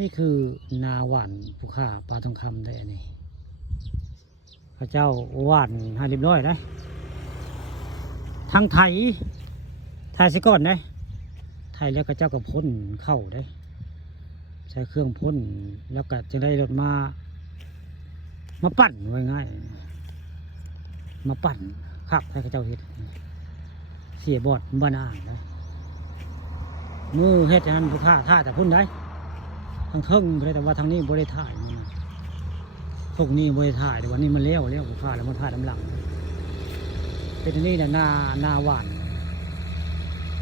นี่คือนาหวานผู้ฆ่าปลาทองคำได้อันนี้พระเจ้าหวานให้เรียบร้อยได้ทางไทยสิก่อนได้ไทยแล้วก็เจ้าก็พ่นเข้าได้ใช้เครื่องพ่นแล้วก็จะได้รถมาปั่นไว้ง่ายมาปั่นขับให้เจ้าเฮ็ดเสียบอดบ้านอ่างนะมือเฮ็ดนั้นผู้ฆ่าท่าแต่พ่นได้ทางเทิงไปแต่ว่าทางนี้บริถ่ายมันพวกนี้บริถ่ายแต่วันนี้มันเลี้ยวผู้ฆ่าแล้วมันถ่ายลำหลังเป็นอันนี้เนี่ยนาหวาน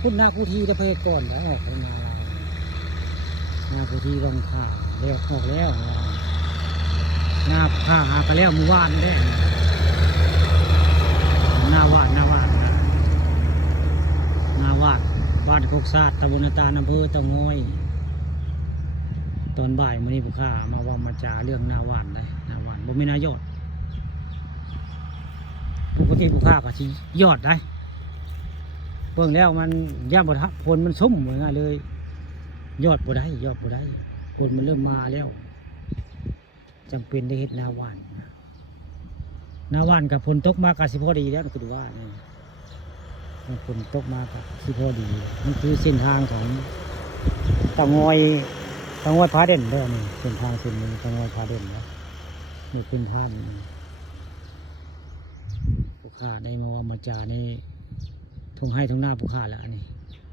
พุ่นนากูทีจะเพศก่อนแล้วออกนากูทีลองผ่าเลี้ยวออกแล้วนาผ่าหากระแล้วมือว่านได้นาหวานบ้านโคกซาดตำบลนาตาลอำเภอเตางอยตอนบ่ายมื้อนี้ผู้ข้ามาว่ามาจาเรื่องนาหวานได้นาหวานบ่มีนายอดปกติผู้ข้าก็สิยอดได้เบิ่งแล้วมันย่ำบ่ทับผลมันสุ่มเหมือนกันเลยยอดบ่ได้ผลมันเริ่มมาแล้วจำเป็นได้เฮ็ดนาหวานกับผลตกมาก็สิพอดีแล้วคือว่านี่ฝนตกมากับสิพอดีมันคือเส้นทางของเตางอยพาเด่นเด้อนี่เส้นทางเส้นนี้เตางอยพาเด่นนะนี่เป็นท่านผู้ข้าได้มาว่ามาจาในทุ่งให้ทุ่งนาผู้ข้าแล้วนี่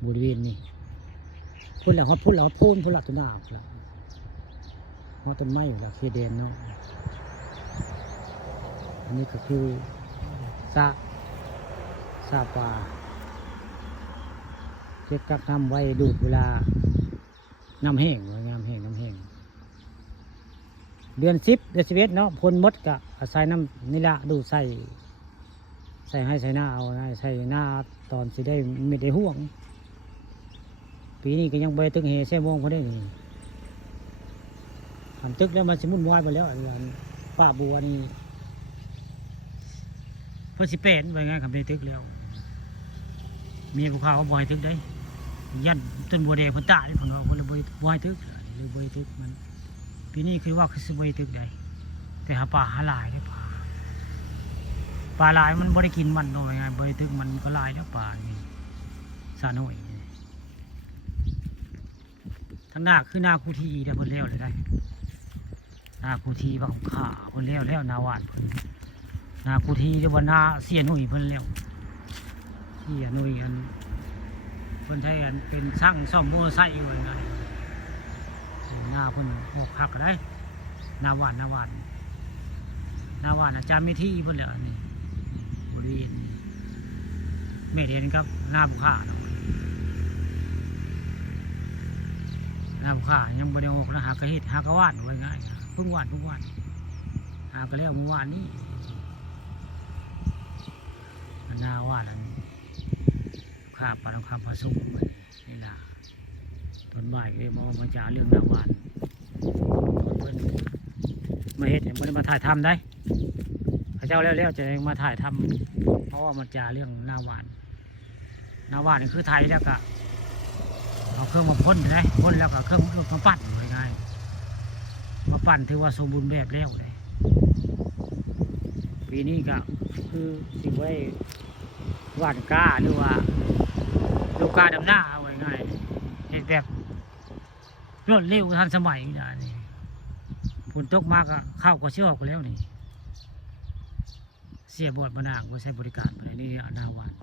บริเวณนี้พุ่นแล้วเขาพุ่นแล้วพุ่นหลักต้นนาแล้วเขาต้นไม้อยู่แล้วเคเดนเนาะอันนี้ก็คือซาปลาเช็ดกักน้ำไว้ดูดเวลาน้ำแห้งเดือน11เนาะพ่นมดกะใส่น้ำนี่ละดูใส่ให้ใส่หน้าเอาใส่หน้าตอนสิได้ไม่ได้ห่วงปีนี้ก็ยังใบตึกเหแซ่มองเขาได้นี่หันตึกแล้วมันสมุนวายไปแล้วป้าบัวนี่เพื่อสิเป็นไปไงครับในตึกแล้วเมียผู้ข้าเขาบ่อยตึกได้ยันต้นบัวแดงพันตาที่ของเราคนเลยบ่อยตึกเลยบ่อยตึกมันปีนี้คือว่าคือบ่อยตึกได้แต่หาปลาหาลายได้ปลาลายมันบ่ได้กินมันโดยไงบ่อยตึกมันก็ลายแล้วปลานี่ซาโน่ยทั้งหน้าคือหน้าคูทีได้เพิ่นแล้วเลยได้หน้าคูทีบางขาเพิ่นแล้วนาหวานเพิ่นหน้าคูทีเรียกว่าหน้าเสียหนุ่ยเพิ่นแล้วเสียหนุ่ยอันคนไทยอันเป็นช่างซ่อมมอเตอร์ไซค์อยู่ไงหน้าเพิ่นพวกพักได้นาหวานอาจารย์มีที่เพิ่นแล้วนี่บริเวณไม่เด่นครับหน้าบุคคาหน้าบุคคายังบริโภคนะหากระหิดหากระว่านไว้ง่ายเพิ่งว่านหากระเลี้ยวเมื่อวานนี้หน้าว่านอันข้าปลาทองคำผสมนี่ล่ะตอนบ่ายก็มาจ่าเรื่องหน้าว่านมาเฮ็ดเนี่ยไม่ได้มาถ่ายทำได้พระเจ้าแล้วจะมาถ่ายทำเพราะว่ามันจ่าเรื่องหน้าว่านนี่คือไทยแล้วก็เอาเครื่องมาพ่นได้พ่นแล้วก็เครื่องมาปั่นง่ายมาปั่นถือว่าสมบูรณ์แบบแล้วเลยปีนี้ก็คือสิไว้หว่านก้าหรือว่าลูกกาดำหน้าเอาไว้ง่ายเห็นแบบรวดเร็วทันสมัยนี่ฝนตกมากเข้าก็เชื่อกันแล้วนี่เสียบวชมานางว่าใช้บริการไปนี่หน้าหวาน